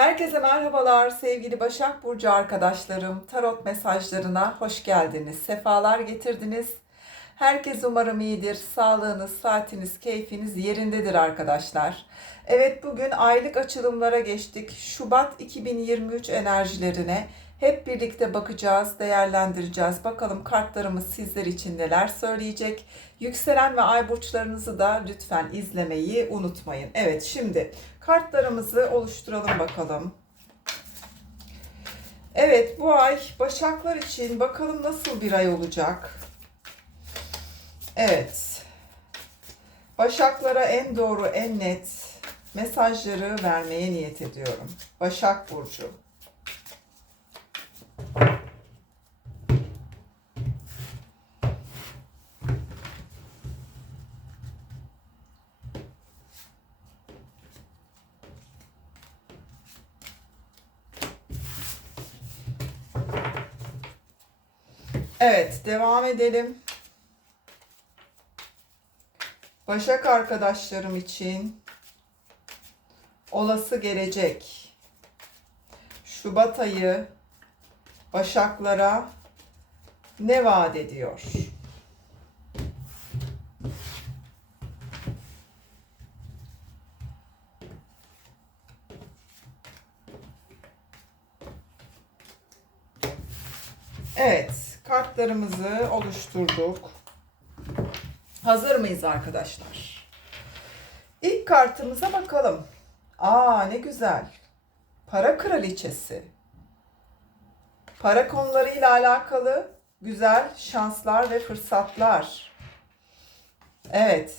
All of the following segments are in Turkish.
Herkese merhabalar sevgili Başak Burcu arkadaşlarım. Tarot mesajlarına hoş geldiniz. Sefalar getirdiniz. Herkes umarım iyidir. Sağlığınız, saatiniz, keyfiniz yerindedir arkadaşlar. Evet bugün aylık açılımlara geçtik. Şubat 2023 enerjilerine hep birlikte bakacağız, değerlendireceğiz. Bakalım kartlarımız sizler için neler söyleyecek. Yükselen ve ay burçlarınızı da lütfen izlemeyi unutmayın. Evet şimdi kartlarımızı oluşturalım bakalım. Evet bu ay Başaklar için bakalım nasıl bir ay olacak. Evet. Başaklara en doğru, en net mesajları vermeye niyet ediyorum. Başak Burcu. Evet, devam edelim. Başak arkadaşlarım için olası gelecek Şubat ayı Başaklara ne vaat ediyor? Evet, kartlarımızı oluşturduk. Hazır mıyız arkadaşlar? İlk kartımıza bakalım. Aa ne güzel. Para kraliçesi. Para konularıyla alakalı güzel şanslar ve fırsatlar. Evet.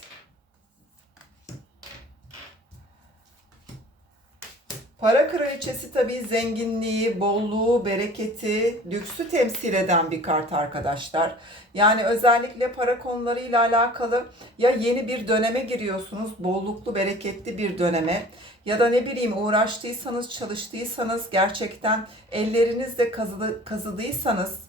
Para kraliçesi tabii zenginliği, bolluğu, bereketi, lüksü temsil eden bir kart arkadaşlar. Yani özellikle para konularıyla alakalı ya yeni bir döneme giriyorsunuz, bolluklu, bereketli bir döneme ya da ne bileyim uğraştıysanız, çalıştıysanız, gerçekten ellerinizle kazıdı, kazıdıysanız,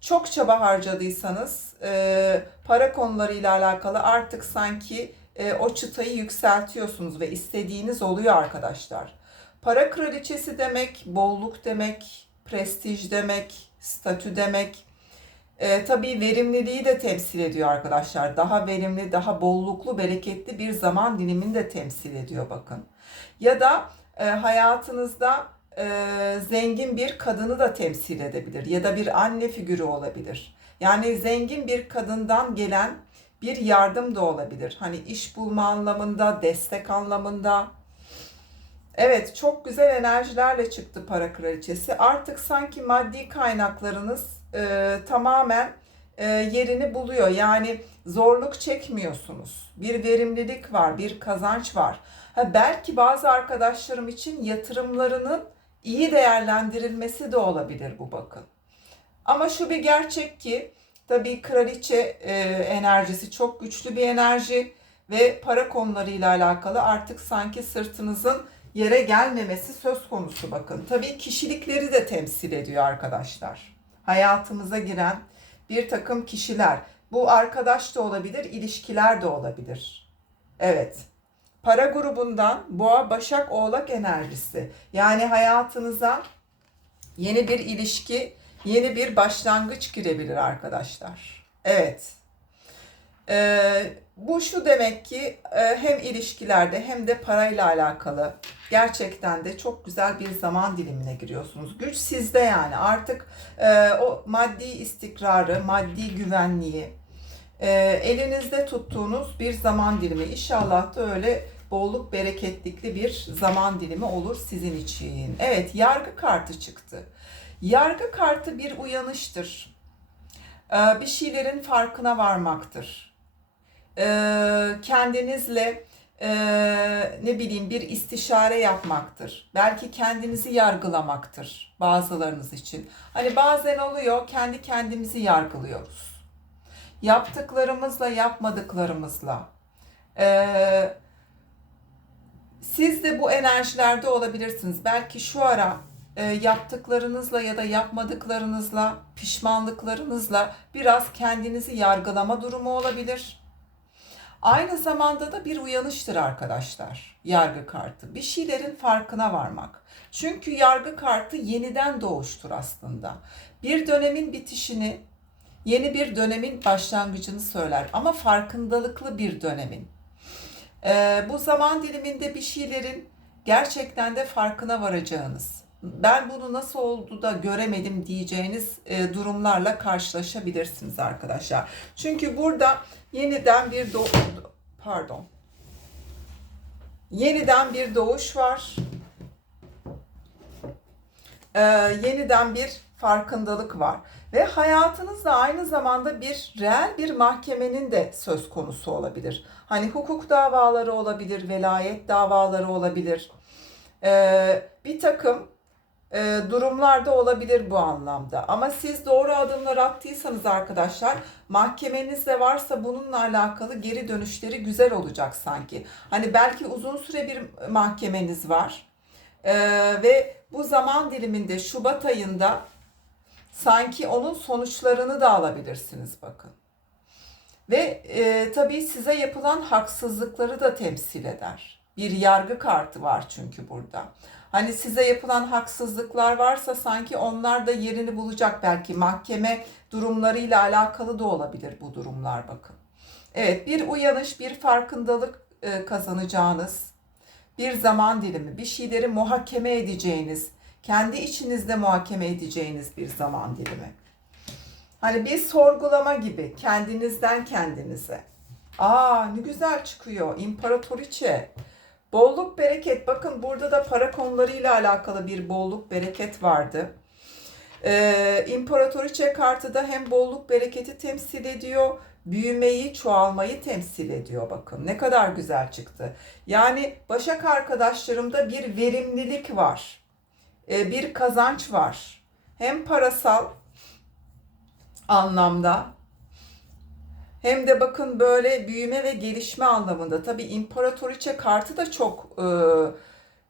çok çaba harcadıysanız e, para konularıyla alakalı artık sanki e, o çıtayı yükseltiyorsunuz ve istediğiniz oluyor arkadaşlar. Para kraliçesi demek, bolluk demek, prestij demek, statü demek. E, tabii verimliliği de temsil ediyor arkadaşlar. Daha verimli, daha bolluklu, bereketli bir zaman dilimini de temsil ediyor bakın. Ya da e, hayatınızda e, zengin bir kadını da temsil edebilir. Ya da bir anne figürü olabilir. Yani zengin bir kadından gelen bir yardım da olabilir. Hani iş bulma anlamında, destek anlamında, Evet, çok güzel enerjilerle çıktı para kraliçesi. Artık sanki maddi kaynaklarınız e, tamamen e, yerini buluyor. Yani zorluk çekmiyorsunuz. Bir verimlilik var, bir kazanç var. Ha, belki bazı arkadaşlarım için yatırımlarının iyi değerlendirilmesi de olabilir bu bakın. Ama şu bir gerçek ki tabii kraliçe e, enerjisi çok güçlü bir enerji ve para konularıyla alakalı artık sanki sırtınızın yere gelmemesi söz konusu bakın. Tabii kişilikleri de temsil ediyor arkadaşlar. Hayatımıza giren bir takım kişiler. Bu arkadaş da olabilir, ilişkiler de olabilir. Evet. Para grubundan Boğa Başak Oğlak enerjisi. Yani hayatınıza yeni bir ilişki, yeni bir başlangıç girebilir arkadaşlar. Evet. Ee, bu şu demek ki e, hem ilişkilerde hem de parayla alakalı gerçekten de çok güzel bir zaman dilimine giriyorsunuz. Güç sizde yani artık e, o maddi istikrarı, maddi güvenliği e, elinizde tuttuğunuz bir zaman dilimi. İnşallah da öyle bolluk bereketlikli bir zaman dilimi olur sizin için. Evet yargı kartı çıktı. Yargı kartı bir uyanıştır. Bir şeylerin farkına varmaktır e, kendinizle e, ne bileyim bir istişare yapmaktır. Belki kendinizi yargılamaktır bazılarınız için. Hani bazen oluyor kendi kendimizi yargılıyoruz. Yaptıklarımızla yapmadıklarımızla. E, siz de bu enerjilerde olabilirsiniz. Belki şu ara e, yaptıklarınızla ya da yapmadıklarınızla, pişmanlıklarınızla biraz kendinizi yargılama durumu olabilir Aynı zamanda da bir uyanıştır arkadaşlar yargı kartı. Bir şeylerin farkına varmak. Çünkü yargı kartı yeniden doğuştur aslında. Bir dönemin bitişini, yeni bir dönemin başlangıcını söyler ama farkındalıklı bir dönemin. Ee, bu zaman diliminde bir şeylerin gerçekten de farkına varacağınız, ben bunu nasıl oldu da göremedim diyeceğiniz e, durumlarla karşılaşabilirsiniz arkadaşlar. Çünkü burada yeniden bir doğ pardon. Yeniden bir doğuş var. Ee, yeniden bir farkındalık var ve hayatınızda aynı zamanda bir reel bir mahkemenin de söz konusu olabilir. Hani hukuk davaları olabilir, velayet davaları olabilir. Ee, bir takım e, durumlarda olabilir bu anlamda. Ama siz doğru adımlar attıysanız arkadaşlar mahkemeniz de varsa bununla alakalı geri dönüşleri güzel olacak sanki. Hani belki uzun süre bir mahkemeniz var. Ee, ve bu zaman diliminde Şubat ayında sanki onun sonuçlarını da alabilirsiniz bakın. Ve e, tabii size yapılan haksızlıkları da temsil eder. Bir yargı kartı var çünkü burada. Hani size yapılan haksızlıklar varsa sanki onlar da yerini bulacak belki mahkeme durumlarıyla alakalı da olabilir bu durumlar bakın. Evet bir uyanış, bir farkındalık e, kazanacağınız bir zaman dilimi, bir şeyleri muhakeme edeceğiniz, kendi içinizde muhakeme edeceğiniz bir zaman dilimi. Hani bir sorgulama gibi kendinizden kendinize. Aa ne güzel çıkıyor. İmparatoriçe. Bolluk bereket. Bakın burada da para konularıyla alakalı bir bolluk bereket vardı. Ee, İmparatoriçe kartı da hem bolluk bereketi temsil ediyor, büyümeyi, çoğalmayı temsil ediyor bakın. Ne kadar güzel çıktı. Yani Başak arkadaşlarımda bir verimlilik var. Ee, bir kazanç var. Hem parasal anlamda hem de bakın böyle büyüme ve gelişme anlamında. Tabii İmparatoriçe kartı da çok e,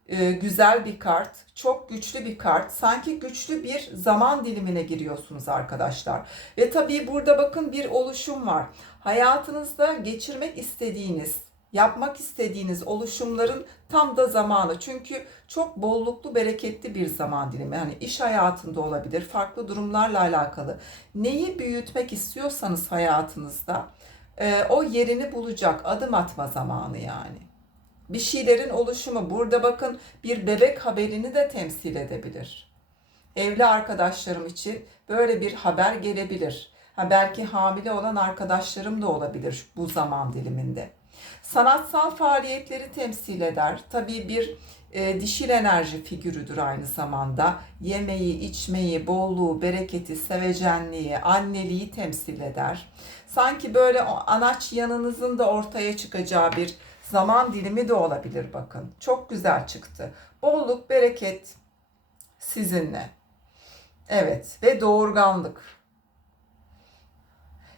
e, güzel bir kart. Çok güçlü bir kart. Sanki güçlü bir zaman dilimine giriyorsunuz arkadaşlar. Ve tabii burada bakın bir oluşum var. Hayatınızda geçirmek istediğiniz, yapmak istediğiniz oluşumların tam da zamanı. Çünkü çok bolluklu, bereketli bir zaman dilimi. Yani iş hayatında olabilir, farklı durumlarla alakalı. Neyi büyütmek istiyorsanız hayatınızda e, o yerini bulacak adım atma zamanı yani. Bir şeylerin oluşumu. Burada bakın bir bebek haberini de temsil edebilir. Evli arkadaşlarım için böyle bir haber gelebilir. Ha belki hamile olan arkadaşlarım da olabilir bu zaman diliminde. Sanatsal faaliyetleri temsil eder. Tabii bir e, dişil enerji figürüdür aynı zamanda. Yemeği, içmeyi, bolluğu, bereketi, sevecenliği, anneliği temsil eder. Sanki böyle anaç yanınızın da ortaya çıkacağı bir zaman dilimi de olabilir bakın. Çok güzel çıktı. Bolluk, bereket sizinle. Evet ve doğurganlık.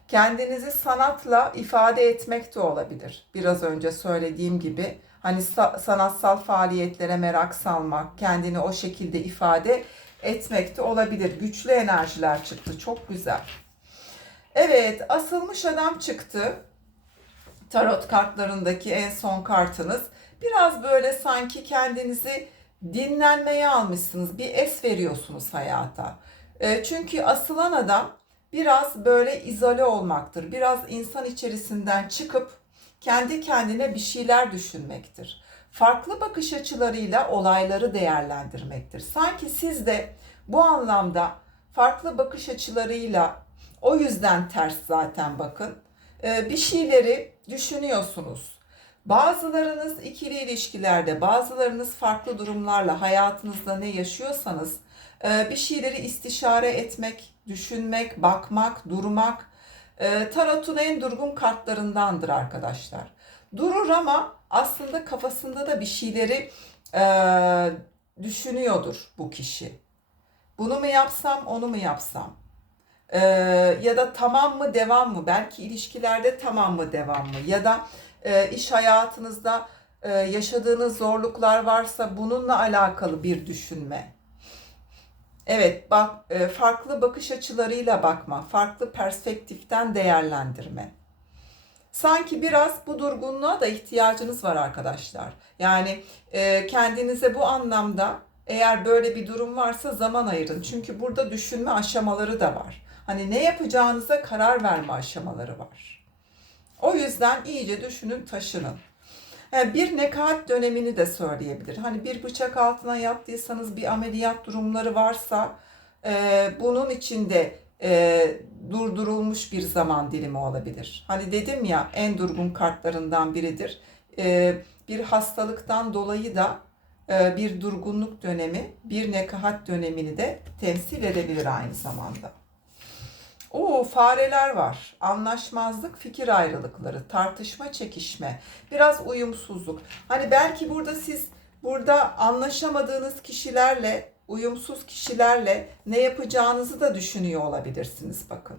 Kendinizi sanatla ifade etmek de olabilir. Biraz önce söylediğim gibi hani sanatsal faaliyetlere merak salmak, kendini o şekilde ifade etmek de olabilir. Güçlü enerjiler çıktı. Çok güzel. Evet, asılmış adam çıktı. Tarot kartlarındaki en son kartınız. Biraz böyle sanki kendinizi dinlenmeye almışsınız. Bir es veriyorsunuz hayata. E, çünkü asılan adam biraz böyle izole olmaktır. Biraz insan içerisinden çıkıp kendi kendine bir şeyler düşünmektir. Farklı bakış açılarıyla olayları değerlendirmektir. Sanki siz de bu anlamda farklı bakış açılarıyla o yüzden ters zaten bakın. Ee, bir şeyleri düşünüyorsunuz. Bazılarınız ikili ilişkilerde, bazılarınız farklı durumlarla hayatınızda ne yaşıyorsanız e, bir şeyleri istişare etmek, düşünmek, bakmak, durmak e, tarotun en durgun kartlarındandır arkadaşlar. Durur ama aslında kafasında da bir şeyleri e, düşünüyordur bu kişi. Bunu mu yapsam, onu mu yapsam? Ee, ya da tamam mı devam mı? Belki ilişkilerde tamam mı devam mı? Ya da e, iş hayatınızda e, yaşadığınız zorluklar varsa bununla alakalı bir düşünme. Evet, bak e, farklı bakış açılarıyla bakma, farklı perspektiften değerlendirme. Sanki biraz bu durgunluğa da ihtiyacınız var arkadaşlar. Yani e, kendinize bu anlamda Eğer böyle bir durum varsa zaman ayırın. Çünkü burada düşünme aşamaları da var. Hani ne yapacağınıza karar verme aşamaları var. O yüzden iyice düşünün, taşının. Yani bir nekaat dönemini de söyleyebilir. Hani bir bıçak altına yattıysanız bir ameliyat durumları varsa e, bunun içinde e, durdurulmuş bir zaman dilimi olabilir. Hani dedim ya en durgun kartlarından biridir. E, bir hastalıktan dolayı da e, bir durgunluk dönemi, bir nekahat dönemini de temsil edebilir aynı zamanda. Fareler var. Anlaşmazlık, fikir ayrılıkları, tartışma, çekişme, biraz uyumsuzluk. Hani belki burada siz burada anlaşamadığınız kişilerle, uyumsuz kişilerle ne yapacağınızı da düşünüyor olabilirsiniz bakın.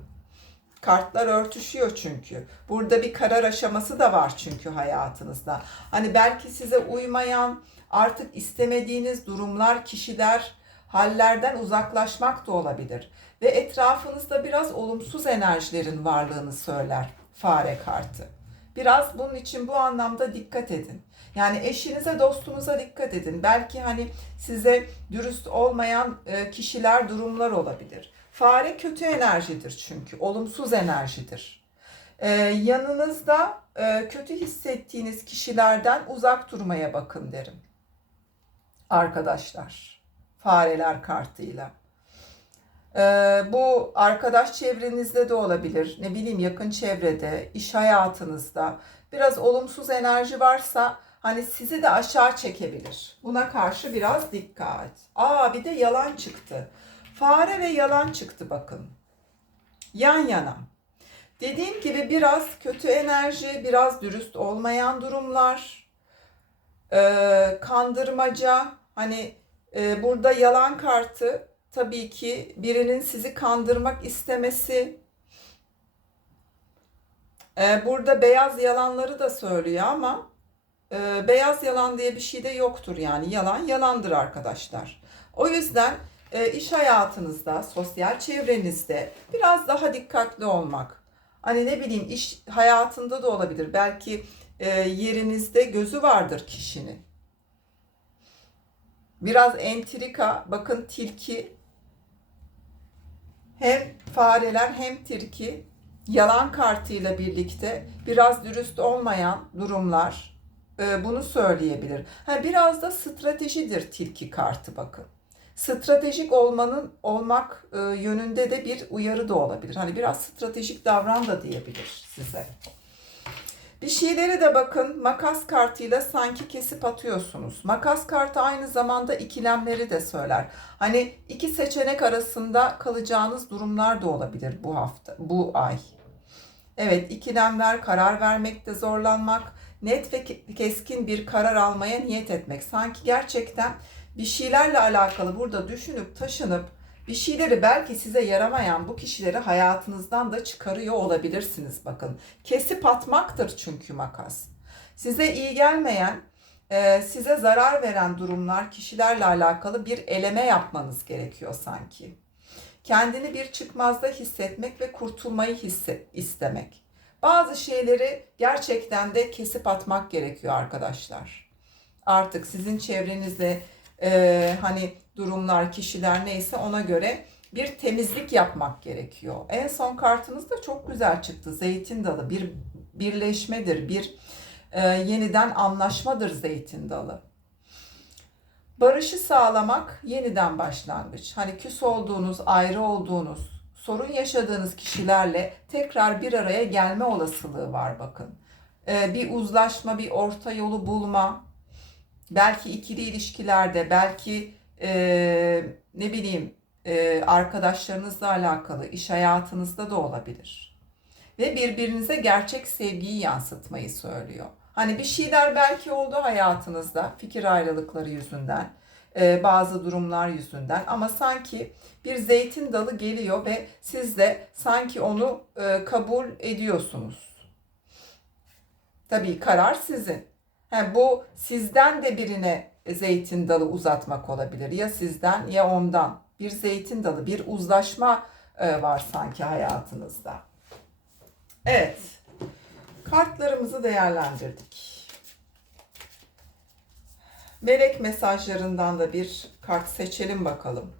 Kartlar örtüşüyor çünkü. Burada bir karar aşaması da var çünkü hayatınızda. Hani belki size uymayan, artık istemediğiniz durumlar, kişiler, hallerden uzaklaşmak da olabilir. Ve etrafınızda biraz olumsuz enerjilerin varlığını söyler fare kartı. Biraz bunun için bu anlamda dikkat edin. Yani eşinize, dostunuza dikkat edin. Belki hani size dürüst olmayan e, kişiler, durumlar olabilir. Fare kötü enerjidir çünkü, olumsuz enerjidir. Ee, yanınızda e, kötü hissettiğiniz kişilerden uzak durmaya bakın derim. Arkadaşlar, fareler kartıyla. Ee, bu arkadaş çevrenizde de olabilir. Ne bileyim yakın çevrede, iş hayatınızda biraz olumsuz enerji varsa hani sizi de aşağı çekebilir. Buna karşı biraz dikkat. Aa bir de yalan çıktı. Fare ve yalan çıktı bakın. Yan yana. Dediğim gibi biraz kötü enerji, biraz dürüst olmayan durumlar, ee, kandırmaca, hani e, burada yalan kartı tabii ki birinin sizi kandırmak istemesi. Ee, burada beyaz yalanları da söylüyor ama e, beyaz yalan diye bir şey de yoktur yani. Yalan yalandır arkadaşlar. O yüzden e, iş hayatınızda, sosyal çevrenizde biraz daha dikkatli olmak. Hani ne bileyim iş hayatında da olabilir. Belki e, yerinizde gözü vardır kişinin. Biraz entrika, bakın tilki hem fareler hem tilki yalan kartıyla birlikte biraz dürüst olmayan durumlar e, bunu söyleyebilir. Ha, biraz da stratejidir tilki kartı bakın. Stratejik olmanın olmak e, yönünde de bir uyarı da olabilir. Hani biraz stratejik davran da diyebilir size. Bir şeyleri de bakın makas kartıyla sanki kesip atıyorsunuz. Makas kartı aynı zamanda ikilemleri de söyler. Hani iki seçenek arasında kalacağınız durumlar da olabilir bu hafta, bu ay. Evet, ikilemler, karar vermekte zorlanmak, net ve keskin bir karar almaya niyet etmek. Sanki gerçekten bir şeylerle alakalı burada düşünüp taşınıp bir şeyleri belki size yaramayan bu kişileri hayatınızdan da çıkarıyor olabilirsiniz bakın. Kesip atmaktır çünkü makas. Size iyi gelmeyen, e, size zarar veren durumlar, kişilerle alakalı bir eleme yapmanız gerekiyor sanki. Kendini bir çıkmazda hissetmek ve kurtulmayı hisset, istemek. Bazı şeyleri gerçekten de kesip atmak gerekiyor arkadaşlar. Artık sizin çevrenizde e, hani durumlar, kişiler neyse ona göre bir temizlik yapmak gerekiyor. En son kartınız da çok güzel çıktı. Zeytin dalı bir birleşmedir, bir e, yeniden anlaşmadır zeytin dalı. Barışı sağlamak yeniden başlangıç. Hani küs olduğunuz, ayrı olduğunuz, sorun yaşadığınız kişilerle tekrar bir araya gelme olasılığı var bakın. E, bir uzlaşma, bir orta yolu bulma. Belki ikili ilişkilerde, belki e, ne bileyim e, arkadaşlarınızla alakalı, iş hayatınızda da olabilir. Ve birbirinize gerçek sevgiyi yansıtmayı söylüyor. Hani bir şeyler belki oldu hayatınızda fikir ayrılıkları yüzünden, e, bazı durumlar yüzünden ama sanki bir zeytin dalı geliyor ve siz de sanki onu e, kabul ediyorsunuz. Tabii karar sizin. Yani bu sizden de birine zeytin dalı uzatmak olabilir. Ya sizden ya ondan. Bir zeytin dalı, bir uzlaşma e, var sanki hayatınızda. Evet. Kartlarımızı değerlendirdik. Melek mesajlarından da bir kart seçelim bakalım.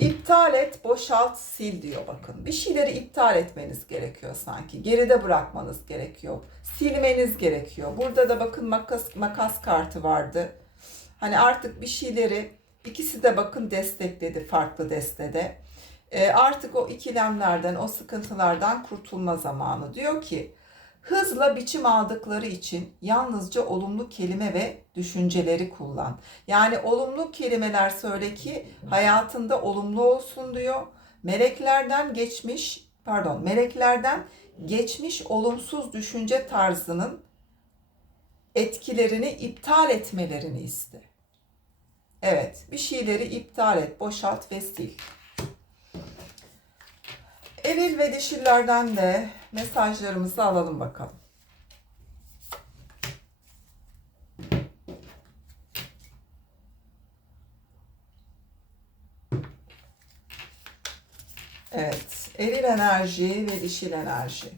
İptal et, boşalt, sil diyor bakın. Bir şeyleri iptal etmeniz gerekiyor sanki. Geride bırakmanız gerekiyor. Silmeniz gerekiyor. Burada da bakın makas, makas kartı vardı. Hani artık bir şeyleri ikisi de bakın destekledi farklı destede. E, artık o ikilemlerden, o sıkıntılardan kurtulma zamanı. Diyor ki hızla biçim aldıkları için yalnızca olumlu kelime ve düşünceleri kullan. Yani olumlu kelimeler söyle ki hayatında olumlu olsun diyor. Meleklerden geçmiş, pardon, meleklerden geçmiş olumsuz düşünce tarzının etkilerini iptal etmelerini iste. Evet, bir şeyleri iptal et, boşalt ve sil. Eril ve dişillerden de mesajlarımızı alalım bakalım. Evet, eril enerji ve dişil enerji.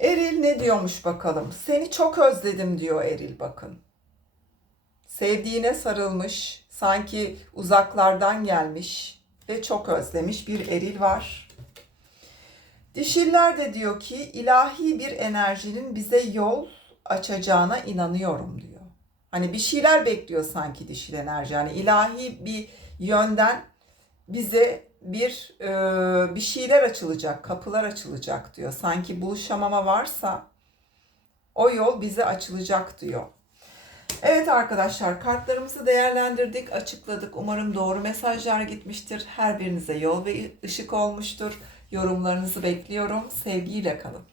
Eril ne diyormuş bakalım? Seni çok özledim diyor Eril bakın. Sevdiğine sarılmış, sanki uzaklardan gelmiş ve çok özlemiş bir eril var. Dişiller de diyor ki ilahi bir enerjinin bize yol açacağına inanıyorum diyor. Hani bir şeyler bekliyor sanki dişil enerji. Yani ilahi bir yönden bize bir e, bir şeyler açılacak, kapılar açılacak diyor. Sanki buluşamama varsa o yol bize açılacak diyor. Evet arkadaşlar kartlarımızı değerlendirdik, açıkladık. Umarım doğru mesajlar gitmiştir. Her birinize yol ve ışık olmuştur. Yorumlarınızı bekliyorum. Sevgiyle kalın.